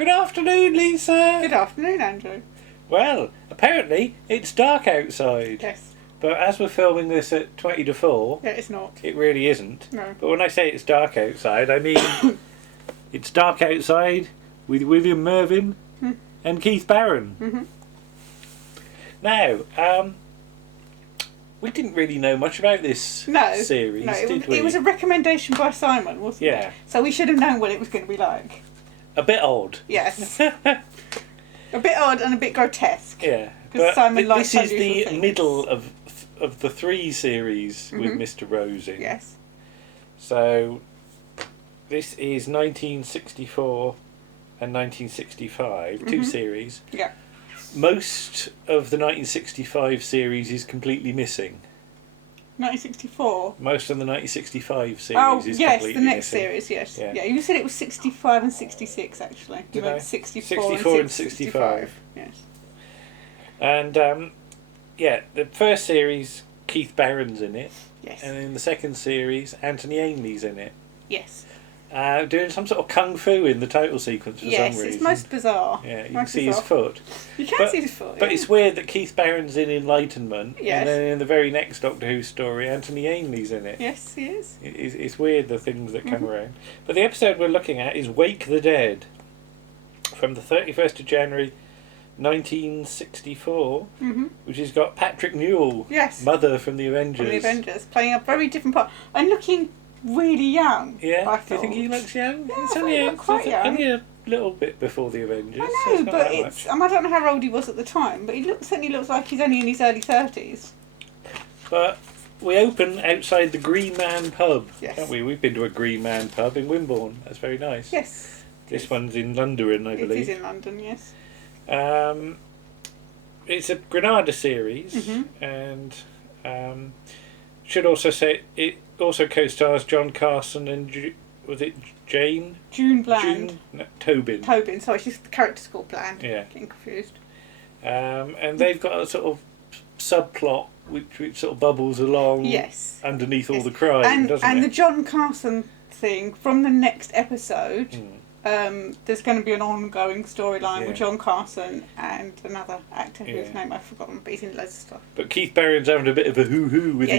Good afternoon, Lisa. Good afternoon, Andrew. Well, apparently it's dark outside. Yes. But as we're filming this at 20 to 4... Yeah, it's not. It really isn't. No. But when I say it's dark outside, I mean it's dark outside with William Mervyn and Keith Barron. Mm-hmm. Now, we didn't really know much about this series, did we? It was a recommendation by Simon, wasn't it? Yeah. So we should have known what it was going to be like. A bit odd. Yes. A bit odd and a bit grotesque. Yeah. Because Simon likes this is the things. middle of the 3 series with Mr. Rose in. Yes. So this is 1964 and 1965, 2 series. Yeah. Most of the 1965 series is completely missing. 1964? Most of the 1965 series is yes, completely the next missing. series, yes. Yeah. Yeah, you said it was 65 and 66, actually. Did you I? 64 and 65. Yes. And, the first series, Keith Barron's in it. Yes. And in the second series, Anthony Ainley's in it. Yes. Doing some sort of kung fu in the title sequence for some reason. Yes, it's most bizarre. Yeah, you can see his foot. You can see his foot, But it's weird that Keith Barron's in Enlightenment, Yes. and then in the very next Doctor Who story, Anthony Ainley's in it. Yes, he is. It's weird, the things that come around. But the episode we're looking at is Wake the Dead, from the 31st of January 1964, which has got Patrick Newell, Yes. Mother from the Avengers. From the Avengers, playing a very different part. And looking really young. Yeah, I do you think he looks young? Yeah, It's I only, thought he looked quite young. only a little bit before the Avengers. I so know, it's not but that it's. much. I don't know how old he was at the time, but he certainly looks like he's only in his early 30s. But we open outside the Green Man pub, Yes. don't we? We've been to a Green Man pub in Wimborne. That's very nice. Yes. This one's in London, I believe. It is in London, yes. It's a Granada series, and should also say it also co-stars John Carson and was it Jane? June Bland. Tobin. Tobin, sorry, she's the character's called Bland. Yeah. Getting confused. And they've got a sort of subplot which sort of bubbles along Yes. underneath all the crime, doesn't and it? the John Carson thing, from the next episode, there's going to be an ongoing storyline with John Carson and another actor whose name I've forgotten, but he's in loads of stuff. But Keith Barron's having a bit of a hoo-hoo with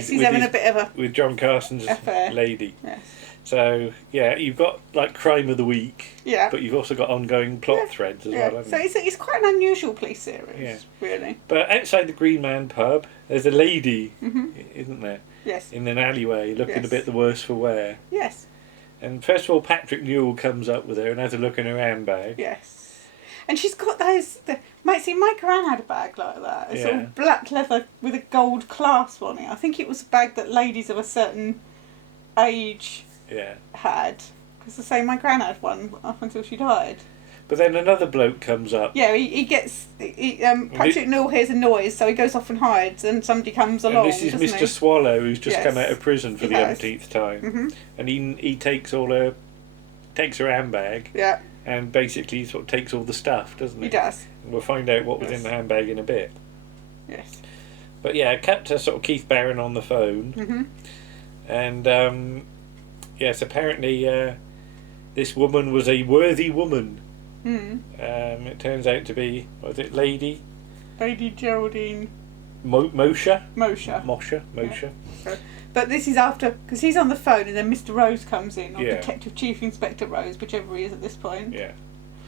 with John Carson's affair. lady. Yes. So, yeah, you've got, like, Crime of the Week, but you've also got ongoing plot threads as well, haven't so you? it's quite an unusual police series, really. But outside the Green Man pub, there's a lady, isn't there? Yes. In an alleyway, looking a bit the worse for wear. Yes. And first of all, Patrick Newell comes up with her and has a look in her handbag. Yes. And she's got those... my gran had a bag like that. It's all black leather with a gold clasp on it. I think it was a bag that ladies of a certain age had. Because I say my gran had one up until she died. But then another bloke comes up. Yeah, he gets... Patrick Newell hears a noise, so he goes off and hides, and somebody comes along. And this is Mr. Swallow, who's just come out of prison for the has. umpteenth time. And he takes her handbag. Yeah. And basically sort of takes all the stuff, doesn't he? He does. And we'll find out what was in the handbag in a bit. Yes. But yeah, cut to sort of Keith Barron on the phone. And yes, apparently this woman was a worthy woman. It turns out to be, what was it, Lady Geraldine Mosher. Yeah. But this is after, because he's on the phone and then Mr. Rose comes in, or Detective Chief Inspector Rose, whichever he is at this point. Yeah.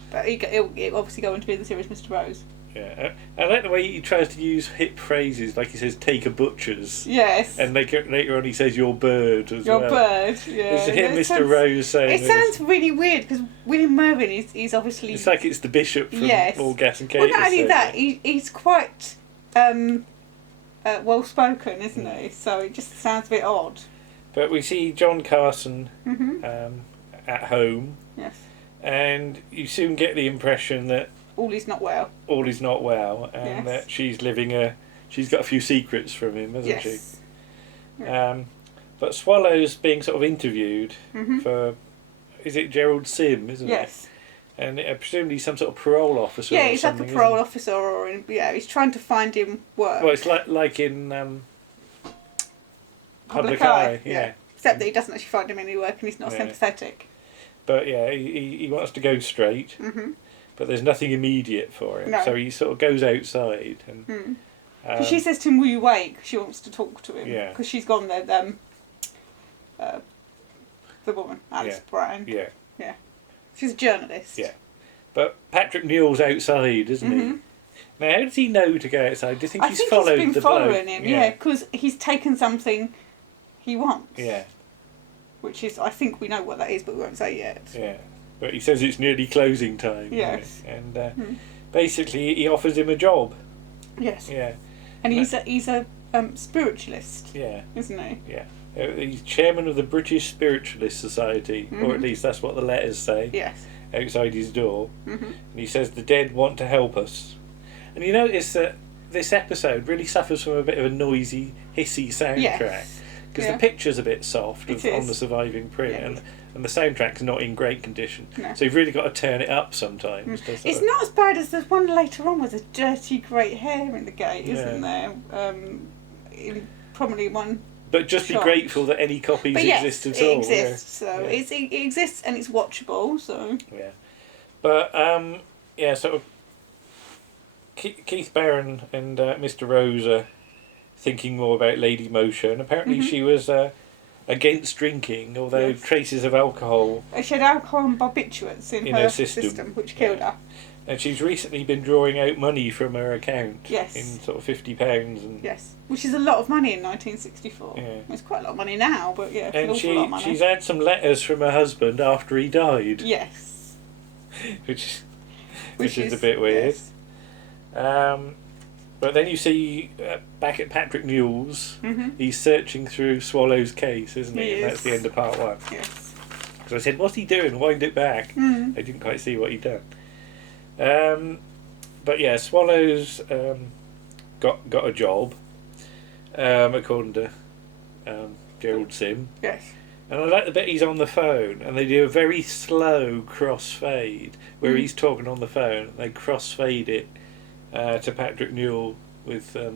But he'll obviously go on to be in the series Mr. Rose. Yeah. I like the way he tries to use hip phrases, like he says, take a butcher's. Yes. And later on he says, your bird as your well. bird, yeah. It's him, Mr. Rose saying it sounds really weird, because William Mervyn is obviously... It's like it's the bishop from All Gas and Cater. Well, not only that, he's quite well-spoken, isn't he? So it just sounds a bit odd. But we see John Carson at home. Yes. And you soon get the impression that all is not well. And that she's she's got a few secrets from him, hasn't she? Yeah. But Swallow's being sort of interviewed for, is it Gerald Sim, isn't it? Yes. And presumably some sort of parole officer. Yeah, he's like a parole officer, or he's trying to find him work. Well, it's like in Public Eye, yeah. Except that he doesn't actually find him any work, and he's not sympathetic. But yeah, he wants to go straight. but there's nothing immediate for him. No. So he sort of goes outside and. She says to him, "Will you wait?" 'Cause she wants to talk to him. Yeah. Because she's gone there. The woman, Alice Brown. Yeah. Yeah. She's a journalist. Yeah. But Patrick Newell's outside, isn't he? Now, how does he know to go outside? Do you think he's followed he's been the following bloke? him, yeah, because he's taken something he wants. Yeah. Which is, I think we know what that is, but we won't say yet. Yeah. But he says it's nearly closing time. Yes. Right? And basically, he offers him a job. Yes. Yeah. And he's a spiritualist. Yeah. Isn't he? Yeah. He's chairman of the British Spiritualist Society, or at least that's what the letters say. Yes. Outside his door. And he says the dead want to help us. And you notice that this episode really suffers from a bit of a noisy, hissy soundtrack. Because the picture's a bit soft on the surviving print, and the soundtrack's not in great condition. No. So you've really got to turn it up sometimes. It's not as bad as there's one later on with a dirty great hair in the gate, isn't there? In probably one. But just be grateful that any copies exist at all. It exists, so it exists and it's watchable. So yeah, but sort of Keith Barron and Mr. Rose are thinking more about Lady Motion. Apparently, she was against drinking, although traces of alcohol. She had alcohol and barbiturates in her system, which killed her. And she's recently been drawing out money from her account. Yes. In sort of £50 and. Yes, which is a lot of money in 1964. Yeah. It's quite a lot of money now, but yeah, it's an awful lot of money. She's had some letters from her husband after he died. Yes. which is a bit weird. Yes. But then you see back at Patrick Newell's, he's searching through Swallow's case, isn't he? And that's the end of part 1. Yes. So I said, what's he doing? Wind it back. I didn't quite see what he'd done. But yeah, Swallow's got a job, according to Gerald Sim. Yes. And I like the bit he's on the phone, and they do a very slow crossfade where he's talking on the phone. And they crossfade it to Patrick Newell with the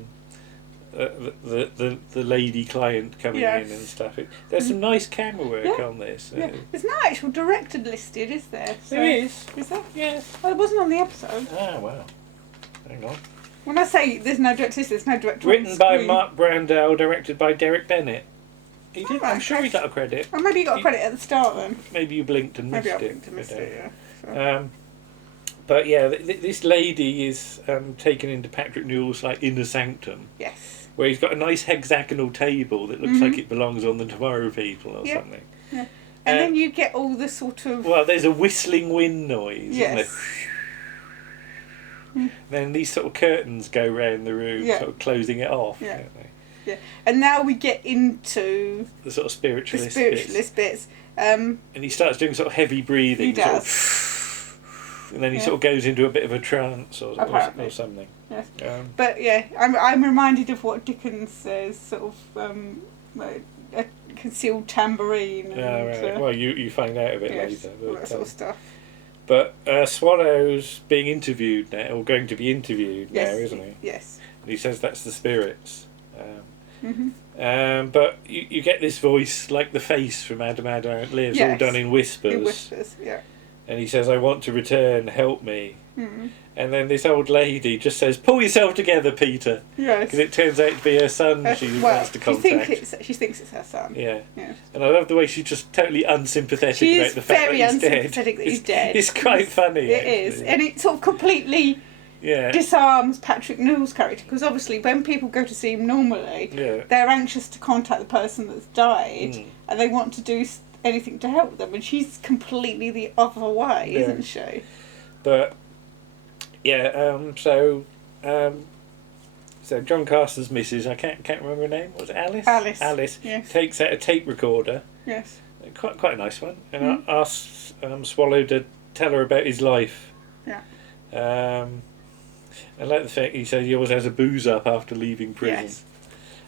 lady client coming in and stuff. There's some nice camera work on this. Yeah. There's no actual director listed, is there? So there is. Is there? Yes. Well, it wasn't on the episode. Ah, wow. Hang on. When I say there's no director listed, there's no director Written on the by screen. Mark Brandell, directed by Derek Bennett. He did. Right, I'm sure he got a credit. Or maybe he got a credit at the start then. Maybe you blinked and missed it. Maybe I blinked and missed it, yeah. So. But yeah, this lady is taken into Patrick Newell's inner sanctum. Yes. Where he's got a nice hexagonal table that looks like it belongs on the Tomorrow People or something. Yeah. And then you get all the sort of... Well, there's a whistling wind noise, isn't there? Then these sort of curtains go round the room, sort of closing it off. Yeah. Don't they? Yeah. And now we get into... the sort of spiritualist bits. And he starts doing sort of heavy breathing. He does. And then he sort of goes into a bit of a trance or something. Yes. But yeah, I'm reminded of what Dickens says, sort of a concealed tambourine. And, well, you find out a bit later. But, that sort of stuff. But Swallow's being interviewed now, or going to be interviewed now, isn't he? Yes. And he says that's the spirits. But you get this voice like the face from Adam Ant Lives, all done in whispers. In whispers, yeah. And he says, I want to return, help me. And then this old lady just says, pull yourself together, Peter. Yes. Because it turns out to be her son she wants to contact. She thinks it's her son. Yeah. And I love the way she's just totally unsympathetic about the fact that he's dead. She is very unsympathetic that he's dead. It's quite funny. It is. And it sort of completely disarms Patrick Newell's character. Because obviously when people go to see him normally, they're anxious to contact the person that's died. And they want to do anything to help them, and she's completely the other way, isn't she? But so John Carter's missus, I can't remember her name. Was it Alice? Alice takes out a tape recorder. Yes. Quite a nice one, and asks Swallow to tell her about his life. Yeah. I like the fact he says he always has a booze up after leaving prison. Yes.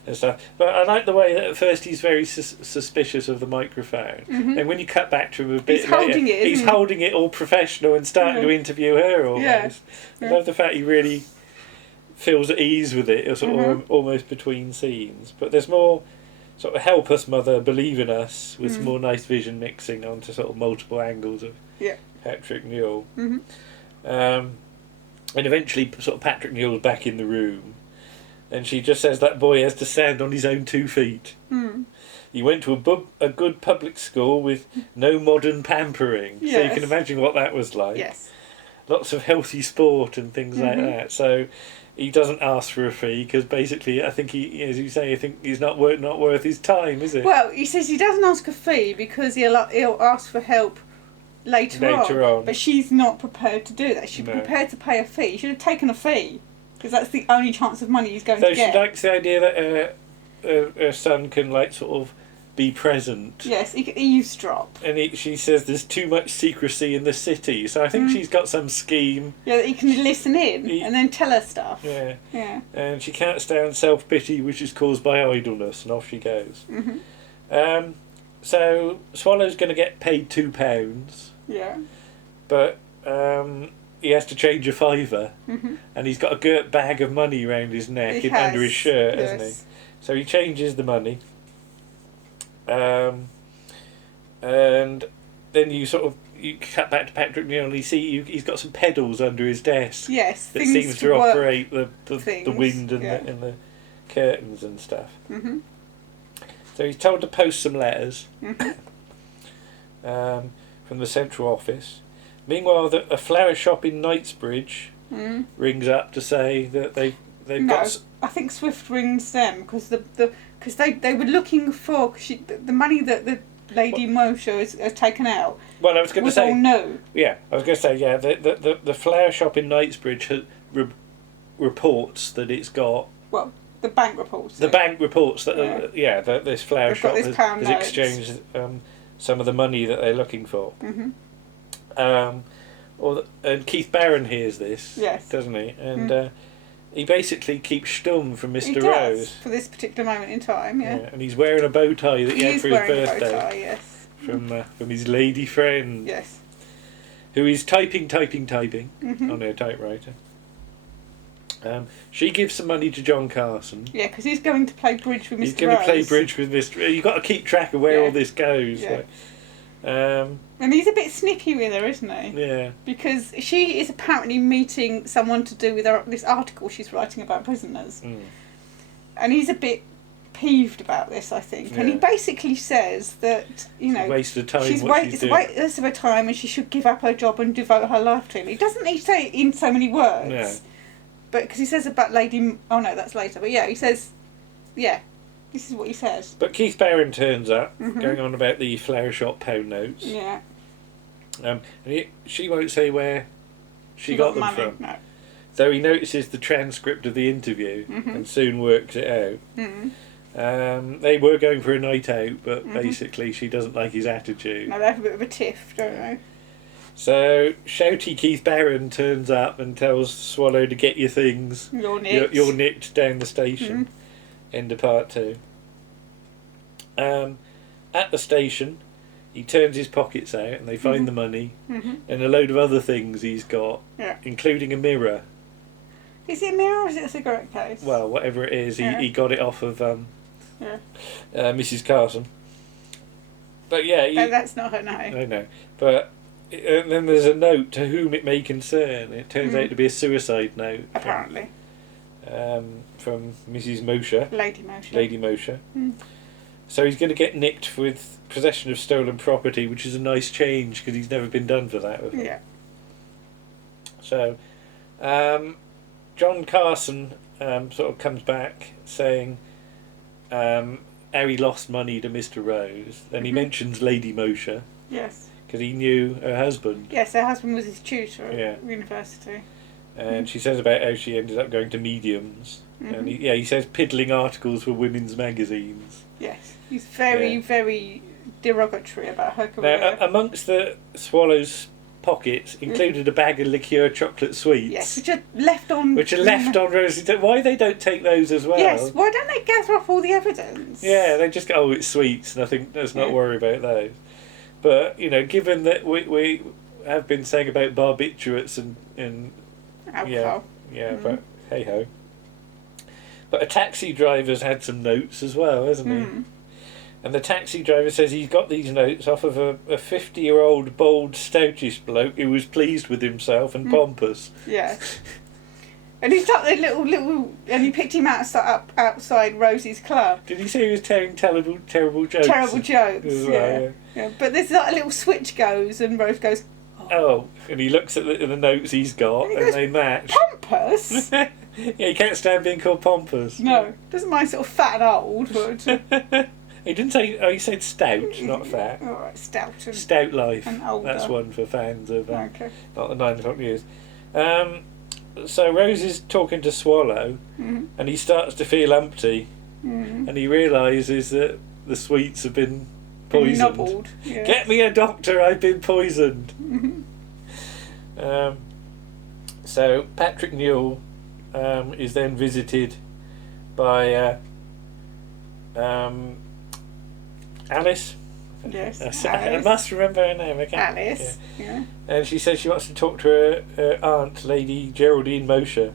And stuff. But I like the way that at first he's very suspicious of the microphone, and when you cut back to him a bit later, he's holding it all professional and starting to interview her almost. I love the fact he really feels at ease with it, sort of almost between scenes. But there's more sort of help us, mother, believe in us, with some more nice vision mixing onto sort of multiple angles of Patrick Newell. And eventually, sort of Patrick Newell's back in the room, and she just says that boy has to stand on his own 2 feet. He went to a good public school with no modern pampering, Yes. so you can imagine what that was like. Yes. Lots of healthy sport and things like that. So he doesn't ask for a fee because basically, I think as you say, I think he's not worth his time, is it? Well, he says he doesn't ask a fee because he'll ask for help later on. But she's not prepared to do that. She's prepared to pay a fee. She should have taken a fee because that's the only chance of money he's going to get. So she likes the idea that her son can sort of be present. Yes, he can eavesdrop. And she says there's too much secrecy in the city, so I think she's got some scheme. Yeah, that he can listen in and then tell her stuff. Yeah. Yeah. And she can't stand self-pity, which is caused by idleness, and off she goes. So Swallow's going to get paid £2. Yeah. But he has to change a fiver, and he's got a girt bag of money around his neck under his shirt, hasn't he? So he changes the money. And then you cut back to Patrick Newell and you see he's got some pedals under his desk. Yes, that seems to operate the wind and the curtains and stuff. So he's told to post some letters from the central office. Meanwhile, a flower shop in Knightsbridge rings up to say that they've got. I think Swift rings them because they were looking for the money that the Lady Moshe has taken out. Well, I was going to say. All new. Yeah, I was going to say the flower shop in Knightsbridge reports that it's got. Well, the bank reports. The bank reports that that this flower shop has exchanged some of the money that they're looking for. And Keith Barron hears this, doesn't he? And he basically keeps stum from Mr. Rose for this particular moment in time. Yeah. And he's wearing a bow tie that he had for his birthday. A bow tie, yes. From his lady friend. Yes. Who is typing on her typewriter. She gives some money to John Carson. Yeah, because he's going to play bridge with Mr. Rose. He's going to play bridge with Mr. You've got to keep track of where all this goes. Yeah. And he's a bit snippy with her, isn't he? Yeah. Because she is apparently meeting someone to do with this article she's writing about prisoners. And he's a bit peeved about this, I think. And he basically says that, it's a waste of time. It's a waste of her time and she should give up her job and devote her life to him. He doesn't say it in so many words. Yeah. But because he says about Lady... Oh, no, that's later. But yeah, he says... Yeah. This is what he says. But Keith Barron turns up, going on about the flower shop pound notes. Yeah. And she won't say where she got them from. No. Though he notices the transcript of the interview and soon works it out. They were going for a night out, but basically she doesn't like his attitude. No, they have a bit of a tiff, don't they? So shouty Keith Barron turns up and tells Swallow to get your things. You're nicked. You're nicked down the station. End of part 2. At the station, he turns his pockets out and they find the money and a load of other things he's got, including a mirror. Is it a mirror or is it a cigarette case? Well, whatever it is, he got it off of Mrs. Carson. But yeah... that's not her name. I know. But then there's a note to whom it may concern. It turns out to be a suicide note. Apparently. From Mrs. Moshe. Lady Moshe. So he's going to get nicked with possession of stolen property, which is a nice change because he's never been done for that before. Yeah. So, John Carson sort of comes back saying how he lost money to Mr. Rose. Then he mentions Lady Moshe. Yes. Because he knew her husband. Yes, her husband was his tutor at university. And she says about how she ended up going to mediums. And he says piddling articles for women's magazines. Yes, he's very derogatory about her career. Now, amongst the Swallow's pockets included a bag of liqueur chocolate sweets. Yes, which are left on Rosie. Why they don't take those as well? Yes, why don't they gather up all the evidence? Yeah, they just go, oh, it's sweets, and I think let's not worry about those. But, given that we have been saying about barbiturates and alcohol. But hey-ho. But a taxi driver's had some notes as well, hasn't he? And the taxi driver says he's got these notes off of a 50-year-old bald stoutish bloke who was pleased with himself and pompous. Yeah. And he's got the little, and he picked him outside Rosie's club. Did he say he was telling terrible jokes? Terrible jokes, well, yeah. But there's like a little switch goes, and Rose goes, oh, and he looks at the notes he's got, and they match. Pompous? Yeah, he can't stand being called pompous. No, doesn't mind sort of fat and old, but... He didn't say... Oh, he said stout, not fat. All right, stout. Stout life. And older. That's one for fans of... Okay. Not the 9 o'clock news. So Rose is talking to Swallow, and he starts to feel empty, and he realises that the sweets have been poisoned. Nobbled, yes. Get me a doctor, I've been poisoned. So Patrick Newell is then visited by Alice. Yes, I Alice. must remember her name. Alice, yeah. And she says she wants to talk to her aunt, Lady Geraldine Mosher.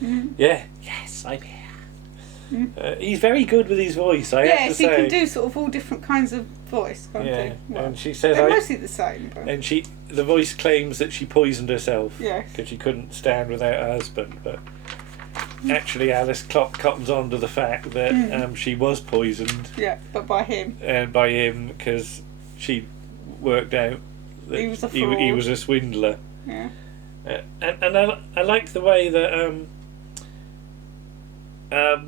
Yeah, yes, I'm here. He's very good with his voice, I have to say. Yes, he can do sort of all different kinds of voice, can't he? Well, and she says... they're mostly the same. But... And the voice claims that she poisoned herself. Yes. Because she couldn't stand without her husband, but... Actually, Alice cottons on to the fact that she was poisoned. Yeah, but by him. And by him, because she worked out that he was a fraud. He was a swindler. Yeah. And I like the way that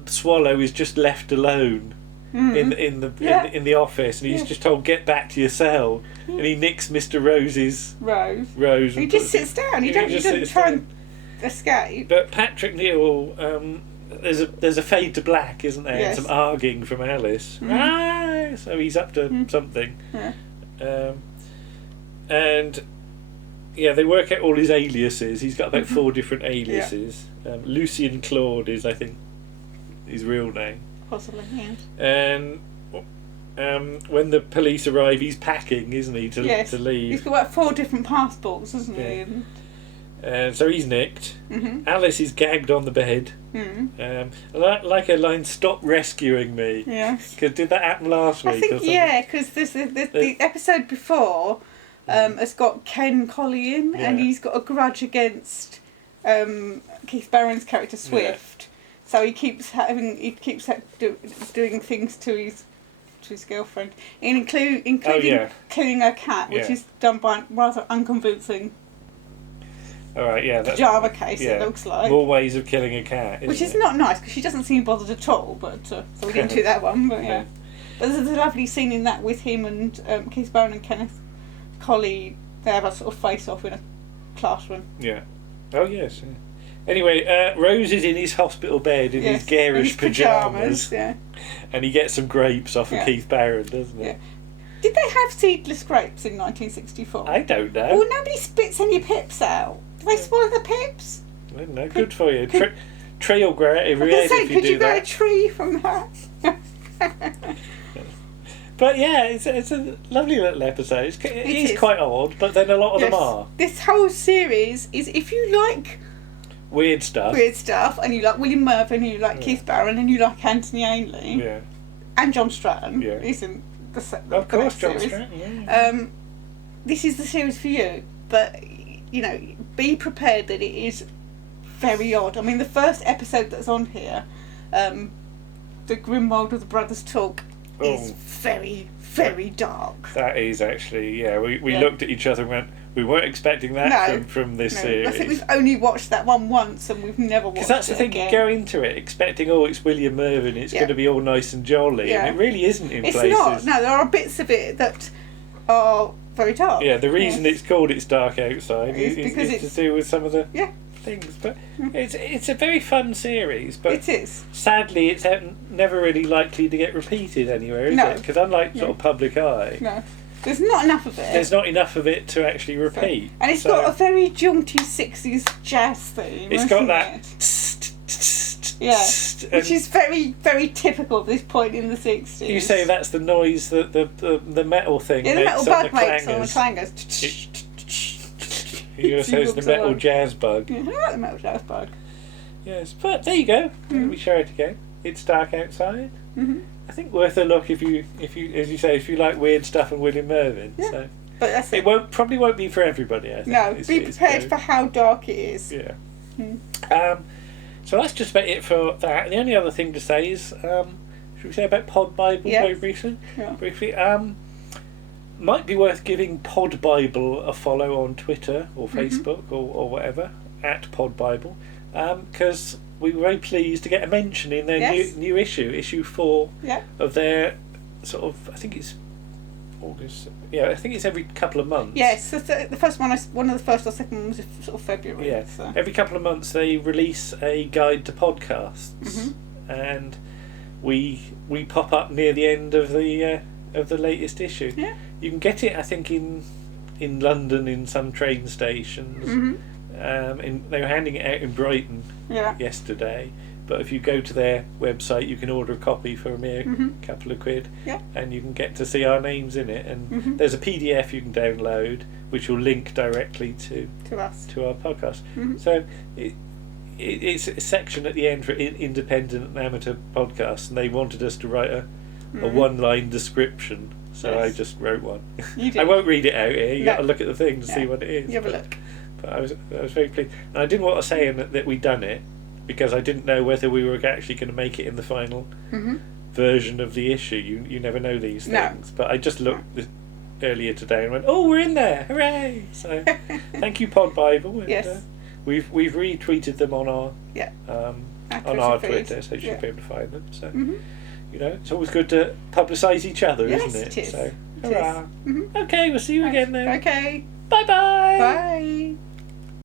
Swallow is just left alone in the office, and he's just told, get back to your cell, and he nicks Mr. Rose. He just sits down. He doesn't try and escape. But Patrick Newell, there's a fade to black, isn't there? Yes. And some arguing from Alice. So he's up to something. Yeah. And they work out all his aliases. He's got about 4 different aliases. Lucian Claude is, I think, his real name. Possibly, yes. And when the police arrive, he's packing, isn't he, to leave? He's got about 4 different passports, hasn't he? And so he's nicked. Alice is gagged on the bed. I like her line, "Stop rescuing me." Yes. Because did that happen last week? I think because the episode before has got Ken Colley in, and he's got a grudge against Keith Barron's character Swift. So he keeps doing things to his girlfriend, including killing her cat, which is done by rather unconvincing. All right, that's pajama case. It looks like more ways of killing a cat, which is not nice because she doesn't seem bothered at all. But so we didn't do that one. But but there's a lovely scene in that with him and Keith Barron and Kenneth Colley. They have a sort of face off in a classroom. Yeah. Oh yes. Yeah. Anyway, Rose is in his hospital bed in his garish pyjamas. And he gets some grapes off of Keith Barron, doesn't he? Yeah. Did they have seedless grapes in 1964? I don't know. Well, nobody spits any pips out. Do they swallow the pips? I don't know. Good for you. Tree will grow out of your Could head if you do that. you grow a tree from that? But it's a lovely little episode. It is quite odd, but then a lot of them are. This whole series is, if you like weird stuff, and you like William Mervyn, and you like Keith Barron, and you like Anthony Ainley, and John Stratton, isn't the of course, John Stratton. This is the series for you, but be prepared that it is very odd. I mean, the first episode that's on here, the Grimwald of the Brothers Talk, is very, very dark. That is actually, we looked at each other and went, we weren't expecting that from this series. I think we've only watched that one once and we've never watched it again. Because that's the thing, you go into it expecting, it's William Mervyn, it's going to be all nice and jolly, and it really isn't in places. It's not, no, there are bits of it that are very dark. Yeah, the reason it's called It's Dark Outside is to do with some of the things. But it's a very fun series. But it is. Sadly, it's never really likely to get repeated anywhere, is it? Because unlike sort of Public Eye, there's not enough of it. There's not enough of it to actually repeat. And it's got a very jaunty 60s jazz theme. It's got that. Which is very, very typical of this point in the 60s. You say that's the noise that the metal thing makes. The metal bug makes on the clangers. You're going to say it's the metal jazz bug. Yeah, I like the metal jazz bug. Yes, but there you go. We show it again. It's Dark Outside. I think worth a look if you, as you say, if you like weird stuff and William Mervyn. Yeah. So But that's it probably won't be for everybody. I think. No, be prepared for how dark it is. Yeah. So that's just about it for that. The only other thing to say is, should we say about Pod Bible very briefly? Yeah. Briefly. Might be worth giving Pod Bible a follow on Twitter or Facebook or whatever at Pod Bible, because we were very pleased to get a mention in their new issue 4 of their sort of, I think it's August. Yeah, I think it's every couple of months. Yes, the first one, one of the first or second one was sort of February. Yeah, so. Every couple of months they release a guide to podcasts, and we pop up near the end of the latest issue. Yeah. You can get it, I think, in London in some train stations. They were handing it out in Brighton yesterday. But if you go to their website, you can order a copy for a mere couple of quid, and you can get to see our names in it. And there's a PDF you can download, which will link directly to us, to our podcast. So it's a section at the end for independent and amateur podcasts, and they wanted us to write a one-line description. So I just wrote one. You did. I won't read it out here. You got to look at the thing to see what it is. You have a look. But I was very pleased, and I didn't want to say that we'd done it, because I didn't know whether we were actually going to make it in the final version of the issue. You never know these things. But I just looked earlier today and went, "Oh, we're in there! Hooray!" So thank you, Pod Bible. And, yes. We've retweeted them on our on our Twitter, so you should be able to find them. So it's always good to publicise each other, isn't it? It is. So hurrah! Okay, we'll see you again then. Okay. Bye-bye. Bye.